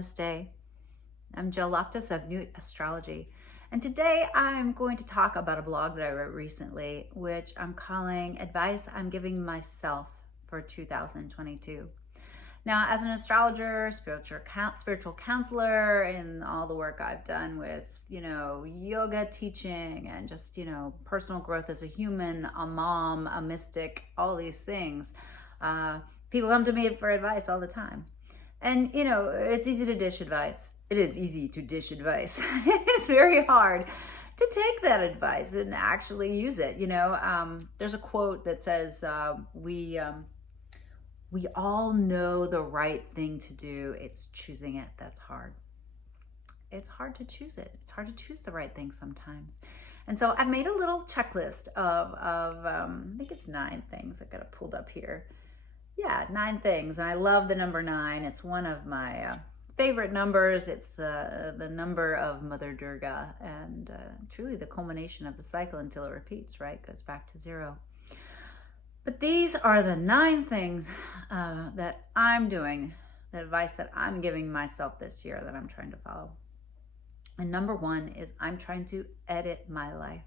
Namaste. I'm Jill Loftis of Nuit, Astrology. And today I'm going to talk about a blog that I wrote recently, which I'm calling Advice I'm Giving Myself for 2022. Now, as an astrologer, spiritual counselor, and all the work I've done with, yoga teaching and just, personal growth as a human, a mom, a mystic, all these things, people come to me for advice all the time. And, it's easy to dish advice. It is easy to dish advice. It's very hard to take that advice and actually use it. There's a quote that says, we all know the right thing to do. It's choosing it that's hard. It's hard to choose it. It's hard to choose the right thing sometimes. And so I've made a little checklist of I think it's 9 things. I've got it pulled up here. Yeah, 9 things. And I love the number 9. It's one of my favorite numbers. It's the number of Mother Durga, and truly the culmination of the cycle until it repeats, right? Goes back to 0. But these are the 9 things that I'm doing, the advice that I'm giving myself this year that I'm trying to follow. And number 1 is I'm trying to edit my life.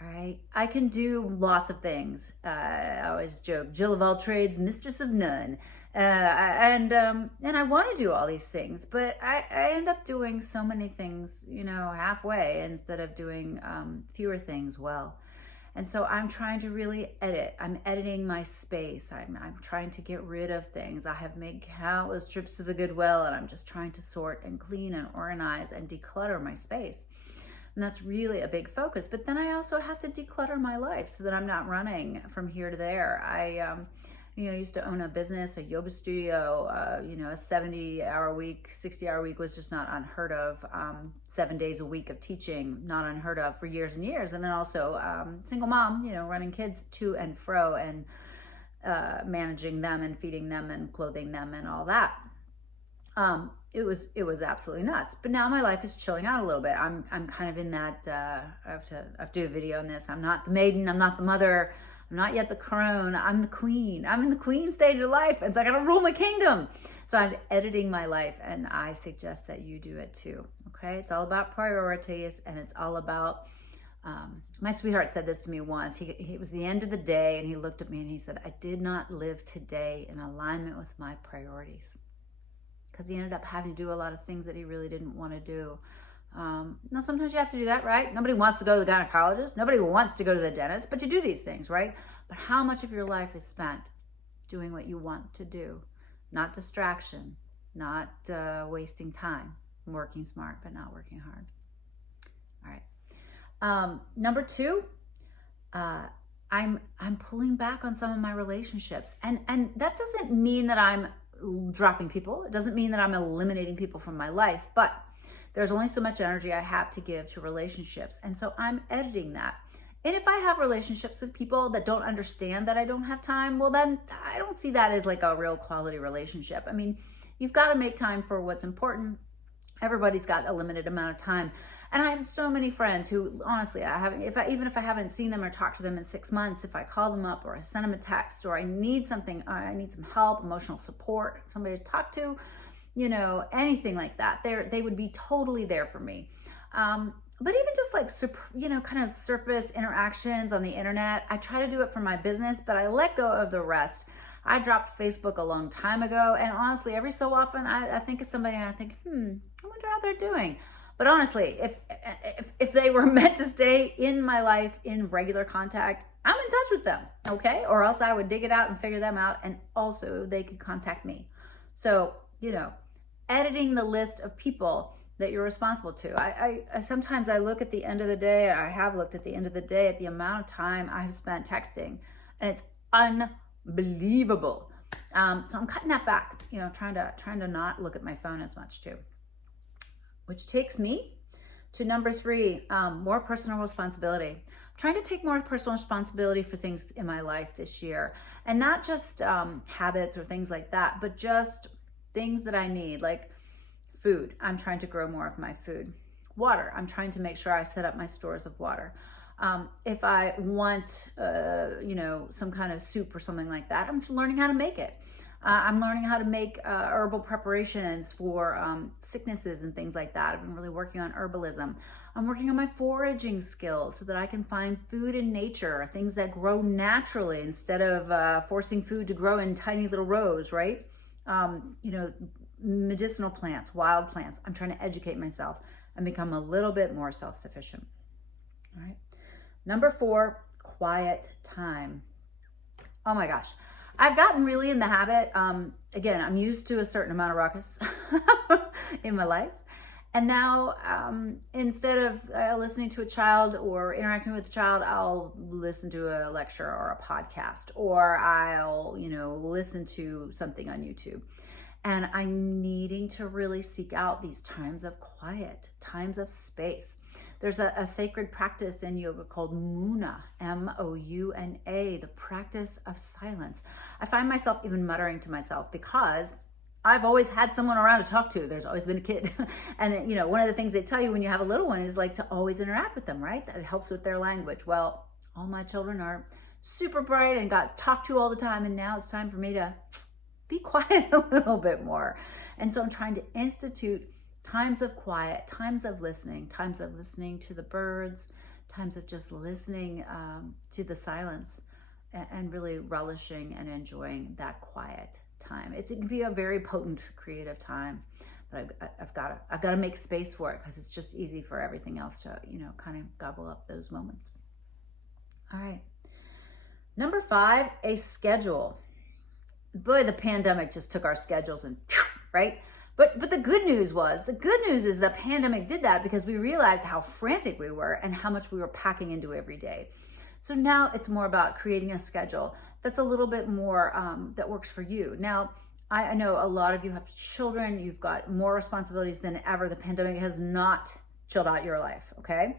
All right, I can do lots of things. I always joke, Jill of all trades, mistress of none. And I want to do all these things, but I end up doing so many things, halfway instead of doing fewer things well. And so I'm trying to really edit. I'm editing my space. I'm trying to get rid of things. I have made countless trips to the Goodwill, and I'm just trying to sort and clean and organize and declutter my space. And that's really a big focus. But then I also have to declutter my life so that I'm not running from here to there. I used to own a business, a yoga studio, a 70-hour week, 60-hour week was just not unheard of. 7 days a week of teaching, not unheard of for years and years. And then also single mom, running kids to and fro and managing them and feeding them and clothing them and all that. It was absolutely nuts. But now my life is chilling out a little bit. I'm kind of in that, I have to do a video on this. I'm not the maiden, I'm not the mother, I'm not yet the crone, I'm the queen. I'm in the queen stage of life, and so I gotta rule my kingdom. So I'm editing my life, and I suggest that you do it too, okay? It's all about priorities, and it's all about, my sweetheart said this to me once. It was the end of the day, and he looked at me and he said, I did not live today in alignment with my priorities. Because he ended up having to do a lot of things that he really didn't want to do. Now, sometimes you have to do that, right? Nobody wants to go to the gynecologist. Nobody wants to go to the dentist, but you do these things, right? But how much of your life is spent doing what you want to do? Not distraction, not wasting time, working smart, but not working hard. All right. Number 2, I'm pulling back on some of my relationships. And that doesn't mean that I'm dropping people. It doesn't mean that I'm eliminating people from my life, but there's only so much energy I have to give to relationships. And so I'm editing that. And if I have relationships with people that don't understand that I don't have time, well, then I don't see that as like a real quality relationship. I mean, you've got to make time for what's important. Everybody's got a limited amount of time. And I have so many friends who, honestly, even if I haven't seen them or talked to them in 6 months, if I call them up or I send them a text or I need something, I need some help, emotional support, somebody to talk to, anything like that, they would be totally there for me. But even just like, kind of surface interactions on the internet, I try to do it for my business, but I let go of the rest. I dropped Facebook a long time ago, and honestly, every so often I think of somebody and I think, I wonder how they're doing. But honestly, if they were meant to stay in my life in regular contact, I'm in touch with them, okay? Or else I would dig it out and figure them out, and also they could contact me. So, editing the list of people that you're responsible to. I sometimes I look at the end of the day, I have looked at the end of the day at the amount of time I have spent texting, and it's unbelievable. So I'm cutting that back, trying to not look at my phone as much too. Which takes me to number 3, more personal responsibility. I'm trying to take more personal responsibility for things in my life this year. And not just habits or things like that, but just things that I need, like food. I'm trying to grow more of my food. Water. I'm trying to make sure I set up my stores of water. If I want, some kind of soup or something like that, I'm learning how to make it. I'm learning how to make herbal preparations for sicknesses and things like that. I've been really working on herbalism. I'm working on my foraging skills so that I can find food in nature, things that grow naturally instead of forcing food to grow in tiny little rows, right? Medicinal plants, wild plants. I'm trying to educate myself and become a little bit more self-sufficient. All right. Number 4, quiet time. Oh my gosh. I've gotten really in the habit. Again, I'm used to a certain amount of ruckus in my life. And now, instead of listening to a child or interacting with a child, I'll listen to a lecture or a podcast, or I'll, listen to something on YouTube. And I'm needing to really seek out these times of quiet, times of space. There's a sacred practice in yoga called Muna, M-O-U-N-A, the practice of silence. I find myself even muttering to myself because I've always had someone around to talk to. There's always been a kid. And, one of the things they tell you when you have a little one is like to always interact with them, right? That it helps with their language. Well, all my children are super bright and got talked to all the time. And now it's time for me to be quiet a little bit more. And so I'm trying to institute times of quiet, times of listening to the birds, times of just listening to the silence and really relishing and enjoying that quiet time. It can be a very potent creative time, but I've got to make space for it because it's just easy for everything else to, kind of gobble up those moments. All right. Number 5, a schedule. Boy, the pandemic just took our schedules and, right? But the good news is the pandemic did that because we realized how frantic we were and how much we were packing into every day. So now it's more about creating a schedule that's a little bit more, that works for you. Now, I know a lot of you have children, you've got more responsibilities than ever. The pandemic has not chilled out your life, okay?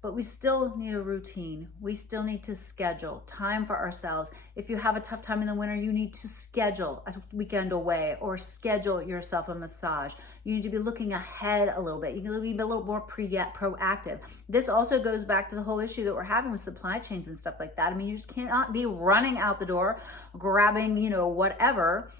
But we still need a routine. We still need to schedule time for ourselves. If you have a tough time in the winter, you need to schedule a weekend away or schedule yourself a massage. You need to be looking ahead a little bit. You need to be a little more proactive. This also goes back to the whole issue that we're having with supply chains and stuff like that. I mean, you just cannot be running out the door, grabbing, whatever,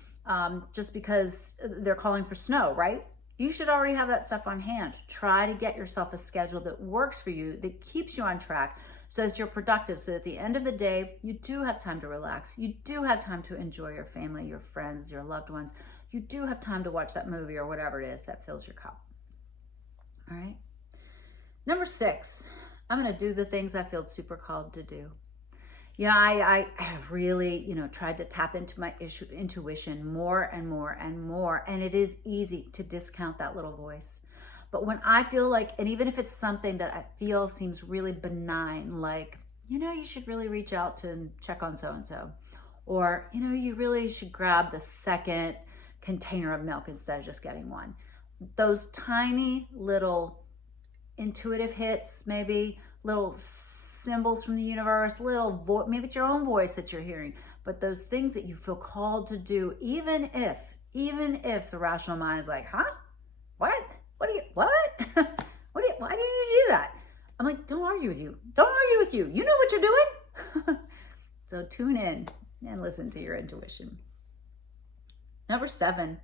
just because they're calling for snow, right? You should already have that stuff on hand. Try to get yourself a schedule that works for you, that keeps you on track so that you're productive. So at the end of the day, you do have time to relax. You do have time to enjoy your family, your friends, your loved ones. You do have time to watch that movie or whatever it is that fills your cup. All right. Number 6, I'm going to do the things I feel super called to do. I have really, tried to tap into my intuition more and more and more. And it is easy to discount that little voice. But when I feel like, and even if it's something that I feel seems really benign, like, you should really reach out to check on so-and-so. Or, you really should grab the second container of milk instead of just getting one. Those tiny little intuitive hits, maybe little symbols from the universe, maybe it's your own voice that you're hearing, but those things that you feel called to do, even if the rational mind is like, huh? What? Why do you do that? I'm like, don't argue with you. You know what you're doing. So tune in and listen to your intuition. Number 7,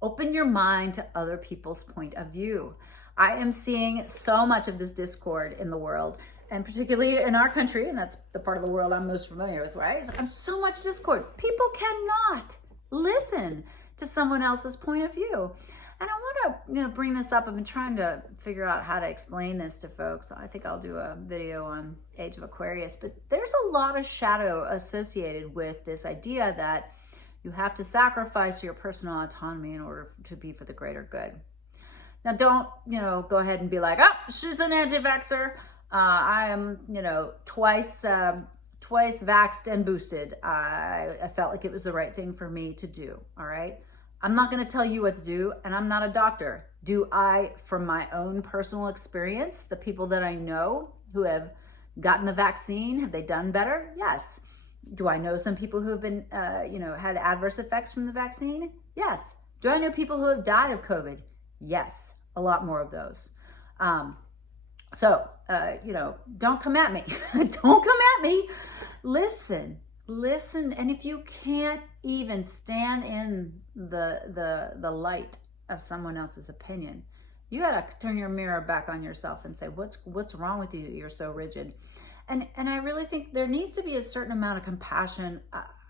open your mind to other people's point of view. I am seeing so much of this discord in the world, and particularly in our country, and that's the part of the world I'm most familiar with, right? There's so much discord. People cannot listen to someone else's point of view. And I want to, bring this up. I've been trying to figure out how to explain this to folks. I think I'll do a video on Age of Aquarius, but there's a lot of shadow associated with this idea that you have to sacrifice your personal autonomy in order to be for the greater good. Now, don't, go ahead and be like, oh, she's an anti-vaxxer. I am, twice vaxxed and boosted. I felt like it was the right thing for me to do. All right. I'm not going to tell you what to do, and I'm not a doctor. Do I, from my own personal experience, the people that I know who have gotten the vaccine, have they done better? Yes. Do I know some people who have been, had adverse effects from the vaccine? Yes. Do I know people who have died of COVID? Yes. A lot more of those. So, don't come at me. Don't come at me. Listen listen. And if you can't even stand in the light of someone else's opinion, you got to turn your mirror back on yourself and say, what's wrong with you that you're so rigid? And I really think there needs to be a certain amount of compassion.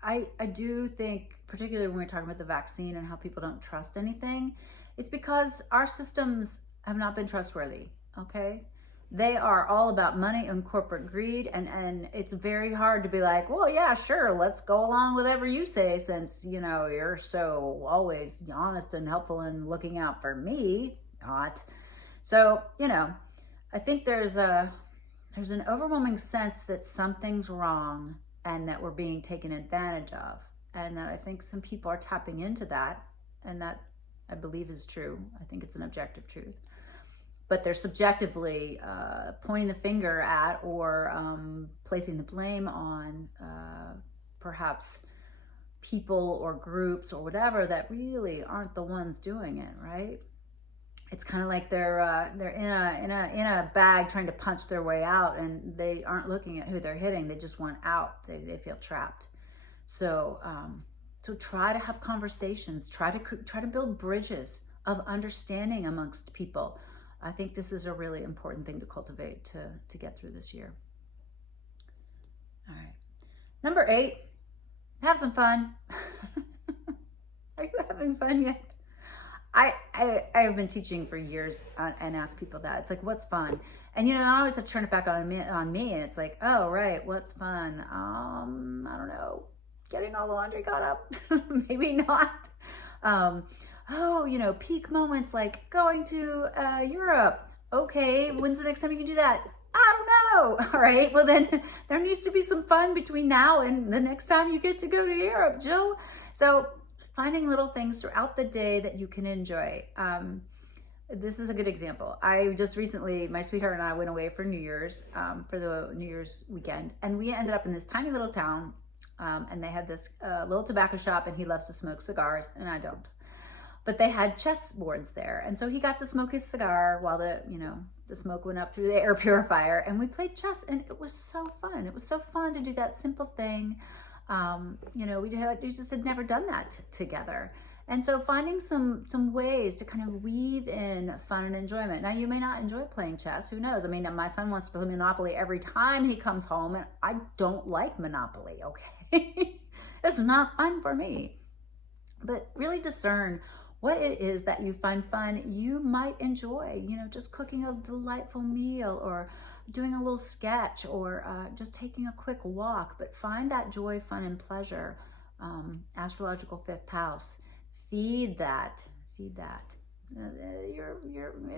I do think, particularly when we're talking about the vaccine and how people don't trust anything, it's because our systems have not been trustworthy, okay? They are all about money and corporate greed, and it's very hard to be like, well, yeah, sure, let's go along with whatever you say, since, you know, you're so always honest and helpful and looking out for me. Not. So, you know, I think there's an overwhelming sense that something's wrong and that we're being taken advantage of, and that I think some people are tapping into that, and that I believe is true. I think it's an objective truth. But they're subjectively pointing the finger at or placing the blame on perhaps people or groups or whatever that really aren't the ones doing it, right? It's kind of like they're in a bag trying to punch their way out, and they aren't looking at who they're hitting. They just want out. They feel trapped. So so try to have conversations. Try to build bridges of understanding amongst people. I think this is a really important thing to cultivate to get through this year. All right. Number 8, have some fun. Are you having fun yet? I have been teaching for years and ask people that. It's like, what's fun? And, you know, I always have to turn it back on me. And it's like, oh, right, what's fun? I don't know, getting all the laundry caught up. Maybe not. Oh, you know, peak moments like going to Europe. Okay, when's the next time you can do that? I don't know. All right, well then there needs to be some fun between now and the next time you get to go to Europe, Jill. So finding little things throughout the day that you can enjoy. This is a good example. I just recently, my sweetheart and I went away for New Year's, for the New Year's weekend, and we ended up in this tiny little town, and they had this little tobacco shop, and he loves to smoke cigars, and I don't. But they had chess boards there, and so he got to smoke his cigar while the smoke went up through the air purifier, and we played chess, and it was so fun. It was so fun to do that simple thing. You know, we just had never done that together. And so finding some ways to kind of weave in fun and enjoyment. Now, you may not enjoy playing chess. Who knows? I mean, my son wants to play Monopoly every time he comes home, and I don't like Monopoly, okay? It's not fun for me. But really discern what it is that you find fun you might enjoy. You know, just cooking a delightful meal, or doing a little sketch, or just taking a quick walk. But find that joy, fun, and pleasure. Astrological 5th house. Feed that. It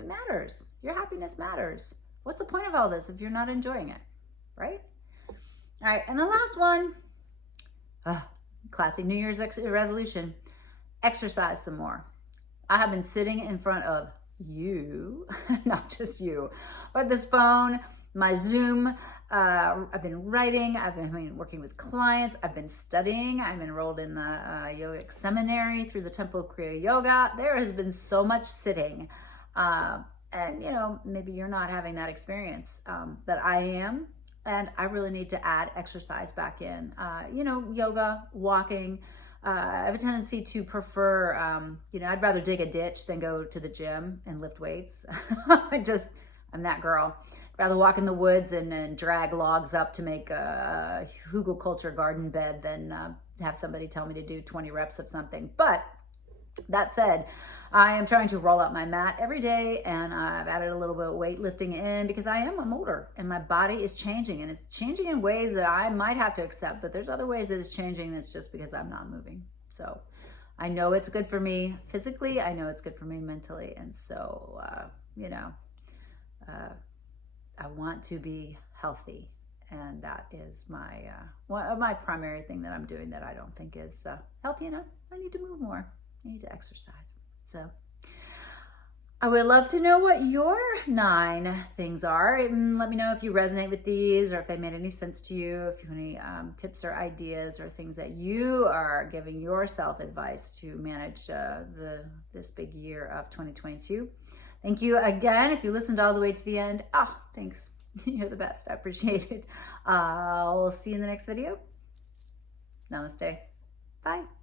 matters. Your happiness matters. What's the point of all this if you're not enjoying it, right? All right, and the last one, classic New Year's resolution, exercise some more. I have been sitting in front of you, not just you, but this phone, my Zoom. I've been writing. I've been working with clients. I've been studying. I'm enrolled in the yogic seminary through the Temple of Kriya Yoga. There has been so much sitting. And, you know, maybe you're not having that experience, but I am. And I really need to add exercise back in. You know, yoga, walking. I have a tendency to prefer, you know, I'd rather dig a ditch than go to the gym and lift weights. I'm that girl. I'd rather walk in the woods and drag logs up to make a hugelkultur garden bed than to have somebody tell me to do 20 reps of something. But that said, I am trying to roll out my mat every day, and I've added a little bit of weightlifting in because I'm older and my body is changing, and it's changing in ways that I might have to accept, but there's other ways that it's changing. That's just because I'm not moving. So I know it's good for me physically. I know it's good for me mentally. And so, you know, I want to be healthy. And that is my, one of my primary thing that I'm doing that I don't think is healthy enough. I need to move more. I need to exercise. So I would love to know what your 9 things are. And let me know if you resonate with these, or if they made any sense to you, if you have any tips or ideas or things that you are giving yourself advice to manage this big year of 2022. Thank you again. If you listened all the way to the end, thanks. You're the best. I appreciate it. I'll see you in the next video. Namaste. Bye.